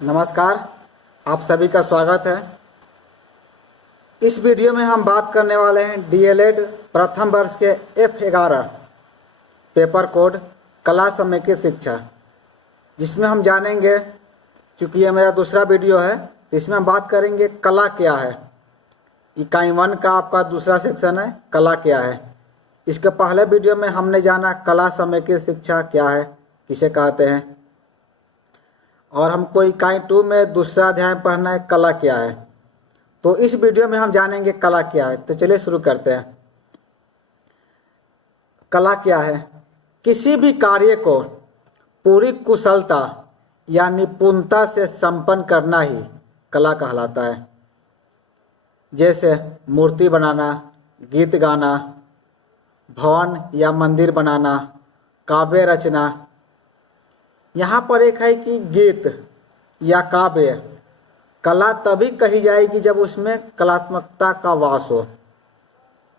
नमस्कार, आप सभी का स्वागत है। इस वीडियो में हम बात करने वाले हैं डीएलएड प्रथम वर्ष के F11 पेपर कोड कला समेकित शिक्षा, जिसमें हम जानेंगे, चूँकि यह मेरा दूसरा वीडियो है, इसमें हम बात करेंगे कला क्या है। इकाई 1 का आपका दूसरा सेक्शन है, कला क्या है। इसके पहले वीडियो में हमने जाना कला समेकित शिक्षा क्या है, किसे कहते हैं, और हमको इकाई 2 में दूसरा अध्याय पढ़ना है कला क्या है। तो इस वीडियो में हम जानेंगे कला क्या है। तो चलिए शुरू करते हैं। कला क्या है? किसी भी कार्य को पूरी कुशलता या निपुणता से संपन्न करना ही कला कहलाता है। जैसे मूर्ति बनाना, गीत गाना, भवन या मंदिर बनाना, काव्य रचना। यहाँ पर एक है कि गीत या काव्य कला तभी कही जाएगी जब उसमें कलात्मकता का वास हो।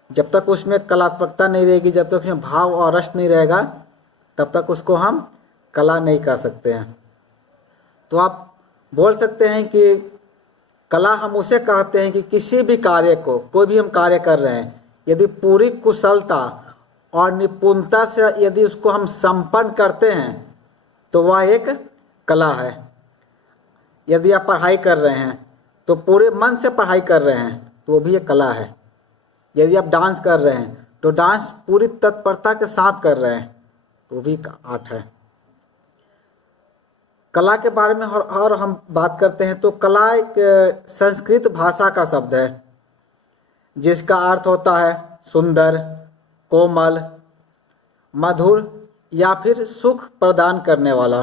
जब तक उसमें कलात्मकता नहीं रहेगी, जब तक उसमें भाव और रस नहीं रहेगा, तब तक उसको हम कला नहीं कह सकते हैं। तो आप बोल सकते हैं कि कला हम उसे कहते हैं कि किसी भी कार्य को, कोई भी हम कार्य कर रहे हैं, यदि पूरी कुशलता और निपुणता से यदि उसको हम संपन्न करते हैं तो वह एक कला है। यदि आप पढ़ाई कर रहे हैं तो पूरे मन से पढ़ाई कर रहे हैं तो वो भी एक कला है। यदि आप डांस कर रहे हैं तो डांस पूरी तत्परता के साथ कर रहे हैं तो वो भी एक आर्ट है। कला के बारे में और हम बात करते हैं तो कला एक संस्कृत भाषा का शब्द है, जिसका अर्थ होता है सुंदर, कोमल, मधुर या फिर सुख प्रदान करने वाला।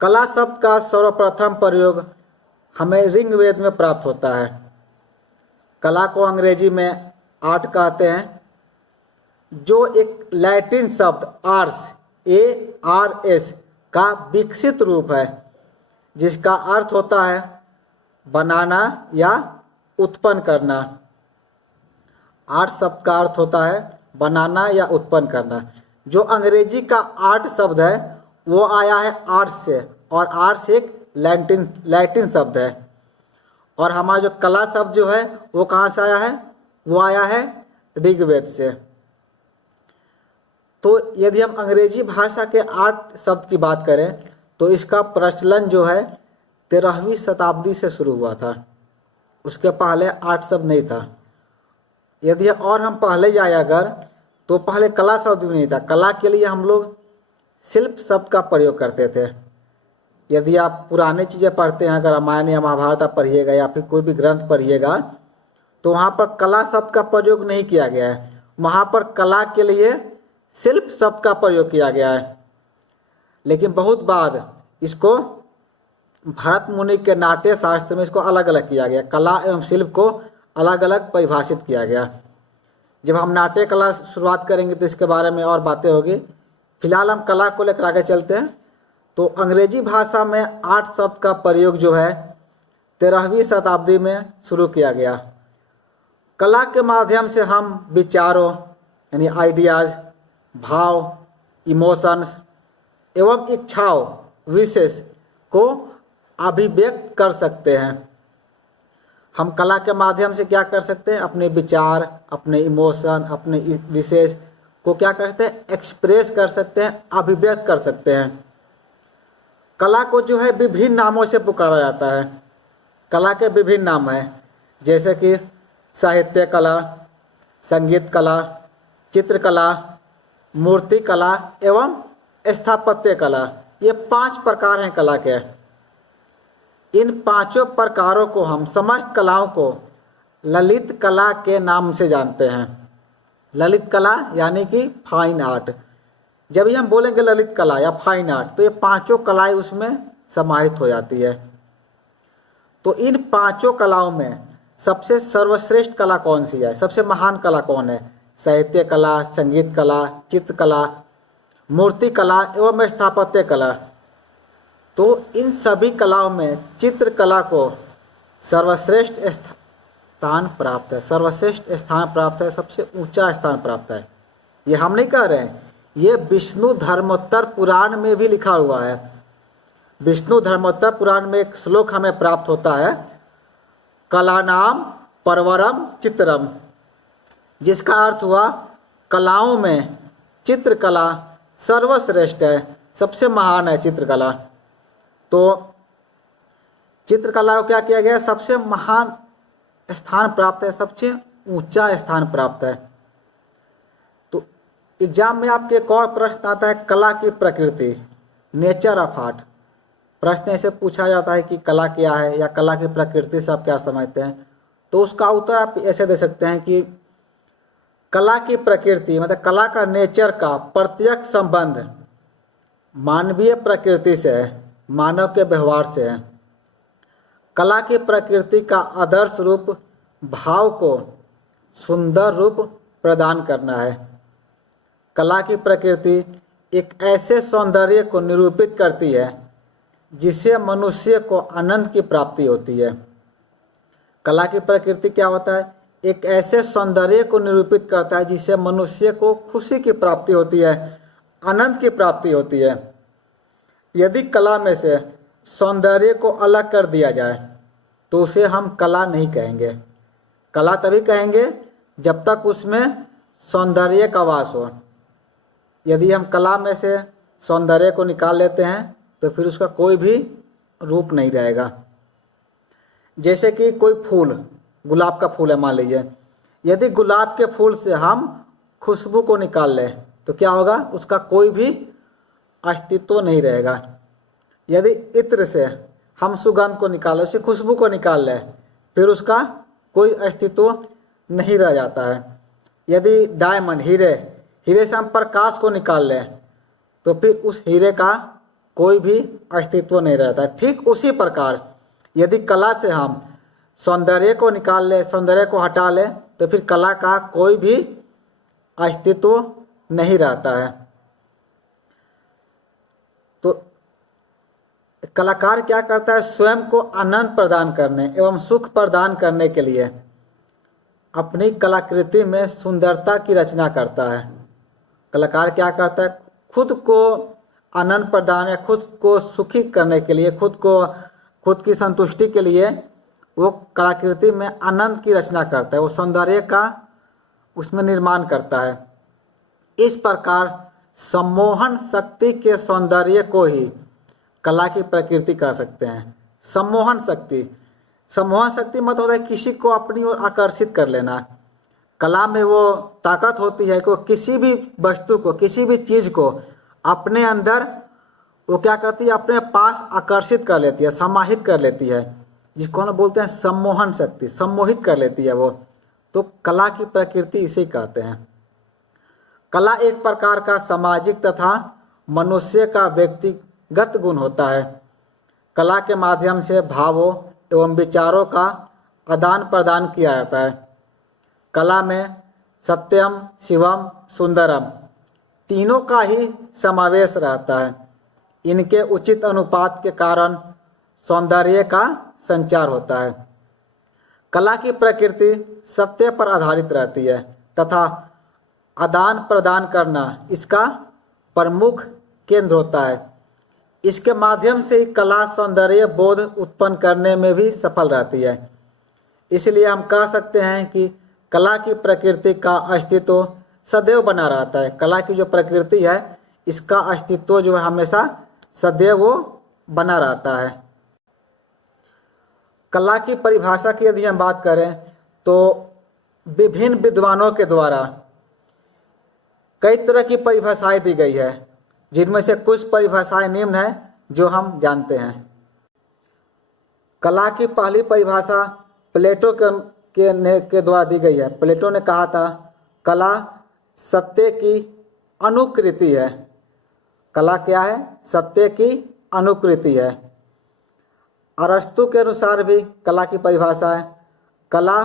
कला शब्द का सर्वप्रथम प्रयोग हमें ऋग्वेद में प्राप्त होता है। कला को अंग्रेजी में आर्ट कहते हैं, जो एक लैटिन शब्द आर्स ARS का विकसित रूप है, जिसका अर्थ होता है बनाना या उत्पन्न करना। आर्ट शब्द का अर्थ होता है बनाना या उत्पन्न करना। जो अंग्रेजी का आर्ट शब्द है वो आया है आर्ट्स से, और आर्ट्स एक लैटिन शब्द है। और हमारा जो कला शब्द जो है वो कहाँ से आया है? वो आया है ऋग्वेद से। तो यदि हम अंग्रेजी भाषा के आर्ट शब्द की बात करें तो इसका प्रचलन जो है 13वीं शताब्दी से शुरू हुआ था। उसके पहले आर्ट शब्द नहीं था। यदि और हम पहले जाए अगर, तो पहले कला शब्द भी नहीं था। कला के लिए हम लोग शिल्प शब्द का प्रयोग करते थे। यदि आप पुराने चीज़ें पढ़ते हैं, अगर रामायण या महाभारत आप पढ़िएगा या फिर कोई भी ग्रंथ पढ़िएगा, तो वहाँ पर कला शब्द का प्रयोग नहीं किया गया है। वहाँ पर कला के लिए शिल्प शब्द का प्रयोग किया गया है। लेकिन बहुत बाद इसको भरत मुनि के नाट्य शास्त्र में इसको अलग अलग किया गया। कला एवं शिल्प को अलग अलग परिभाषित किया गया। जब हम नाट्य कला शुरुआत करेंगे तो इसके बारे में और बातें होगी। फिलहाल हम कला को लेकर आगे चलते हैं। तो अंग्रेजी भाषा में आर्ट शब्द का प्रयोग जो है 13वीं शताब्दी में शुरू किया गया। कला के माध्यम से हम विचारों यानी आइडियाज, भाव, इमोशंस एवं इच्छाओं, विशेष को अभिव्यक्त कर सकते हैं। हम कला के माध्यम से क्या कर सकते हैं? अपने विचार, अपने इमोशन, अपने विशेष को क्या करते हैं? एक्सप्रेस कर सकते हैं, अभिव्यक्त कर सकते हैं। कला को जो है विभिन्न नामों से पुकारा जाता है। कला के विभिन्न नाम हैं, जैसे कि साहित्य कला, संगीत कला, चित्रकला, मूर्ति कला एवं स्थापत्य कला। ये 5 प्रकार हैं कला के। इन 5 प्रकारों को हम समस्त कलाओं को ललित कला के नाम से जानते हैं। ललित कला यानी कि फाइन आर्ट। जब भी हम बोलेंगे ललित कला या फाइन आर्ट तो ये 5 कलाएं उसमें समाहित हो जाती है। तो इन 5 कलाओं में सबसे सर्वश्रेष्ठ कला कौन सी है? सबसे महान कला कौन है? साहित्य कला, संगीत कला, चित्रकला, मूर्ति कला एवं स्थापत्य कला। तो इन सभी कलाओं में चित्रकला को सर्वश्रेष्ठ स्थान प्राप्त है। सर्वश्रेष्ठ स्थान प्राप्त है, सबसे ऊंचा स्थान प्राप्त है। ये हम नहीं कह रहे हैं, ये विष्णु धर्मोत्तर पुराण में भी लिखा हुआ है। विष्णु धर्मोत्तर पुराण में एक श्लोक हमें प्राप्त होता है, कलानाम परवरम चित्रम, जिसका अर्थ हुआ कलाओं में चित्रकला सर्वश्रेष्ठ है, सबसे महान है चित्रकला। तो चित्रकला को क्या किया गया, सबसे महान स्थान प्राप्त है, सबसे ऊंचा स्थान प्राप्त है। तो एग्जाम में आपके एक और प्रश्न आता है, कला की प्रकृति, नेचर ऑफ आर्ट। प्रश्न ऐसे पूछा जाता है कि कला क्या है या कला की प्रकृति से आप क्या समझते हैं। तो उसका उत्तर आप ऐसे दे सकते हैं कि कला की प्रकृति मतलब कला का नेचर का प्रत्यक्ष संबंध मानवीय प्रकृति से है, मानव के व्यवहार से है। कला की प्रकृति का आदर्श रूप भाव को सुंदर रूप प्रदान करना है। कला की प्रकृति एक ऐसे सौंदर्य को निरूपित करती है जिससे मनुष्य को आनंद की प्राप्ति होती है। कला की प्रकृति क्या होता है, एक ऐसे सौंदर्य को निरूपित करता है जिससे मनुष्य को खुशी की प्राप्ति होती है, आनंद की प्राप्ति होती है। यदि कला में से सौंदर्य को अलग कर दिया जाए तो उसे हम कला नहीं कहेंगे। कला तभी कहेंगे जब तक उसमें सौंदर्य का वास हो। यदि हम कला में से सौंदर्य को निकाल लेते हैं तो फिर उसका कोई भी रूप नहीं रहेगा। जैसे कि कोई फूल, गुलाब का फूल है मान लीजिए, यदि गुलाब के फूल से हम खुशबू को निकाल लें तो क्या होगा, उसका कोई भी अस्तित्व नहीं रहेगा। यदि इत्र से हम सुगंध को निकालें, उसी खुशबू को निकाल लें, फिर उसका कोई अस्तित्व नहीं रह जाता है। यदि डायमंड, हीरे से हम प्रकाश को निकाल लें तो फिर उस हीरे का कोई भी अस्तित्व नहीं रहता। ठीक उसी प्रकार यदि कला से हम सौंदर्य को निकाल लें, सौंदर्य को हटा लें तो फिर कला का कोई भी अस्तित्व नहीं रहता है। तो कलाकार क्या करता है, स्वयं को आनंद प्रदान करने एवं सुख प्रदान करने के लिए अपनी कलाकृति में सुंदरता की रचना करता है। कलाकार क्या करता है, खुद को आनंद प्रदान या खुद को सुखी करने के लिए, खुद की संतुष्टि के लिए वो कलाकृति में आनंद की रचना करता है, वो सौंदर्य का उसमें निर्माण करता है। इस प्रकार सम्मोहन शक्ति के सौंदर्य को ही कला की प्रकृति कह सकते हैं। सम्मोहन शक्ति मतलब होता है किसी को अपनी ओर आकर्षित कर लेना। कला में वो ताकत होती है कि वो किसी भी वस्तु को, किसी भी चीज को अपने अंदर वो क्या करती है, अपने पास आकर्षित कर लेती है, समाहित कर लेती है, जिसको हम बोलते हैं सम्मोहन शक्ति, सम्मोहित कर लेती है वो। तो कला की प्रकृति इसे कहते हैं। कला एक प्रकार का सामाजिक तथा मनुष्य का व्यक्तिगत गुण होता है। कला के माध्यम से भावों एवं विचारों का आदान प्रदान किया जाता है। कला में सत्यम, शिवम, सुंदरम तीनों का ही समावेश रहता है। इनके उचित अनुपात के कारण सौंदर्य का संचार होता है। कला की प्रकृति सत्य पर आधारित रहती है तथा आदान प्रदान करना इसका प्रमुख केंद्र होता है। इसके माध्यम से ही कला सौंदर्य बोध उत्पन्न करने में भी सफल रहती है। इसलिए हम कह सकते हैं कि कला की प्रकृति का अस्तित्व सदैव बना रहता है। कला की जो प्रकृति है इसका अस्तित्व जो है हमेशा सदैव वो बना रहता है। कला की परिभाषा की यदि हम बात करें तो विभिन्न विद्वानों के द्वारा कई तरह की परिभाषाएं दी गई है, जिनमें से कुछ परिभाषाएं निम्न है जो हम जानते हैं। कला की पहली परिभाषा प्लेटो के द्वारा दी गई है। प्लेटो ने कहा था कला सत्य की अनुकृति है। कला क्या है, सत्य की अनुकृति है। अरस्तु के अनुसार भी कला की परिभाषा है, कला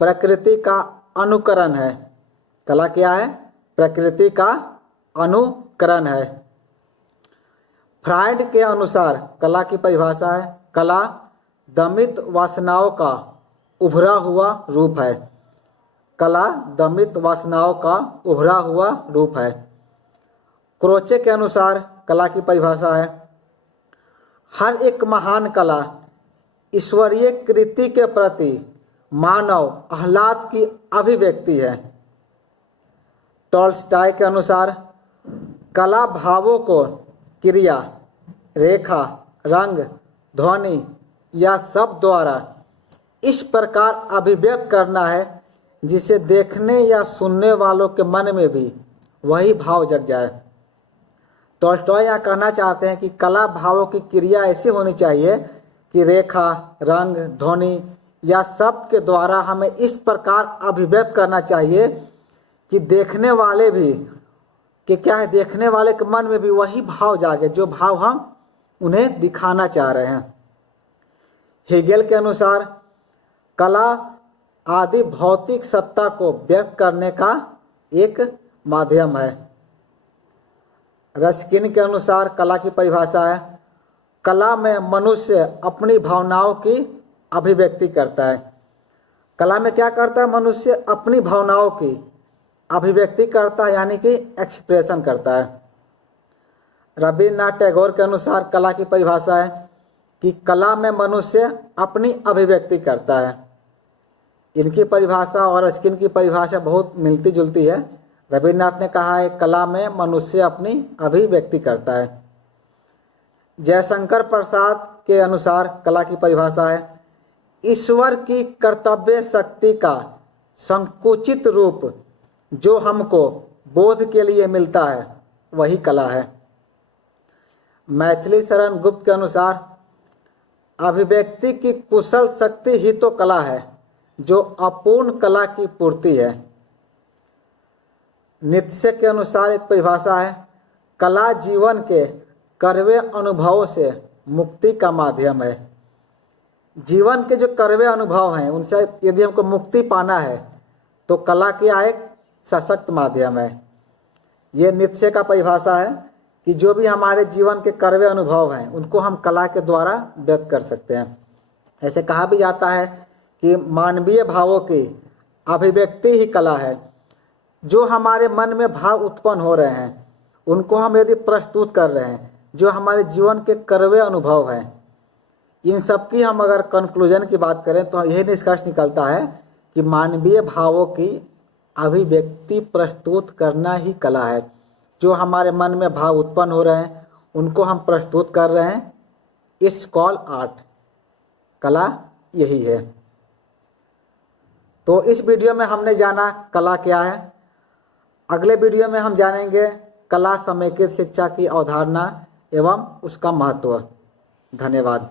प्रकृति का अनुकरण है। कला क्या है, प्रकृति का अनुकरण है। फ्रायड के अनुसार कला की परिभाषा है, कला दमित वासनाओं का उभरा हुआ रूप है। कला दमित वासनाओं का उभरा हुआ रूप है। क्रोचे के अनुसार कला की परिभाषा है, हर एक महान कला ईश्वरीय कृति के प्रति मानव आह्लाद की अभिव्यक्ति है। टॉल्स्टॉय के अनुसार कला भावों को क्रिया, रेखा, रंग, ध्वनि या शब्द द्वारा इस प्रकार अभिव्यक्त करना है जिसे देखने या सुनने वालों के मन में भी वही भाव जग जाए। टॉल्स्टॉय यहाँ कहना चाहते हैं कि कला भावों की क्रिया ऐसी होनी चाहिए कि रेखा, रंग, ध्वनि या शब्द के द्वारा हमें इस प्रकार अभिव्यक्त करना चाहिए कि देखने वाले भी कि क्या है, देखने वाले के मन में भी वही भाव जागे जो भाव हम उन्हें दिखाना चाह रहे हैं। हेगेल के अनुसार कला आदि भौतिक सत्ता को व्यक्त करने का एक माध्यम है। रस्किन के अनुसार कला की परिभाषा है, कला में मनुष्य अपनी भावनाओं की अभिव्यक्ति करता है। कला में क्या करता है? मनुष्य अपनी भावनाओं की अभिव्यक्ति करता है, यानी कि एक्सप्रेशन करता है। रविन्द्रनाथ टैगोर के अनुसार कला की परिभाषा है कि कला में मनुष्य अपनी अभिव्यक्ति करता है। इनकी परिभाषा और रस्किन की परिभाषा बहुत मिलती जुलती है। रविन्द्रनाथ ने कहा है कला में मनुष्य अपनी अभिव्यक्ति करता है। जयशंकर प्रसाद के अनुसार कला की परिभाषा है, ईश्वर की कर्तव्य शक्ति का संकुचित रूप जो हमको बोध के लिए मिलता है वही कला है। मैथिली शरण गुप्त के अनुसार अभिव्यक्ति की कुशल शक्ति ही तो कला है जो अपूर्ण कला की पूर्ति है। नीत्शे के अनुसार एक परिभाषा है, कला जीवन के कड़वे अनुभवों से मुक्ति का माध्यम है। जीवन के जो कड़वे अनुभव हैं उनसे यदि हमको मुक्ति पाना है तो कला क्या एक सशक्त माध्यम है। ये नीत्शे का परिभाषा है कि जो भी हमारे जीवन के कड़वे अनुभव हैं उनको हम कला के द्वारा व्यक्त कर सकते हैं। ऐसे कहा भी जाता है कि मानवीय भावों की अभिव्यक्ति ही कला है। जो हमारे मन में भाव उत्पन्न हो रहे हैं उनको हम यदि प्रस्तुत कर रहे हैं, जो हमारे जीवन के कड़वे अनुभव हैं, इन सब की हम अगर कंक्लूजन की बात करें तो यही निष्कर्ष निकलता है कि मानवीय भावों की अभिव्यक्ति प्रस्तुत करना ही कला है। जो हमारे मन में भाव उत्पन्न हो रहे हैं उनको हम प्रस्तुत कर रहे हैं, इट्स कॉल आर्ट। कला यही है। तो इस वीडियो में हमने जाना कला क्या है। अगले वीडियो में हम जानेंगे कला समेकित शिक्षा की अवधारणा एवं उसका महत्व। धन्यवाद।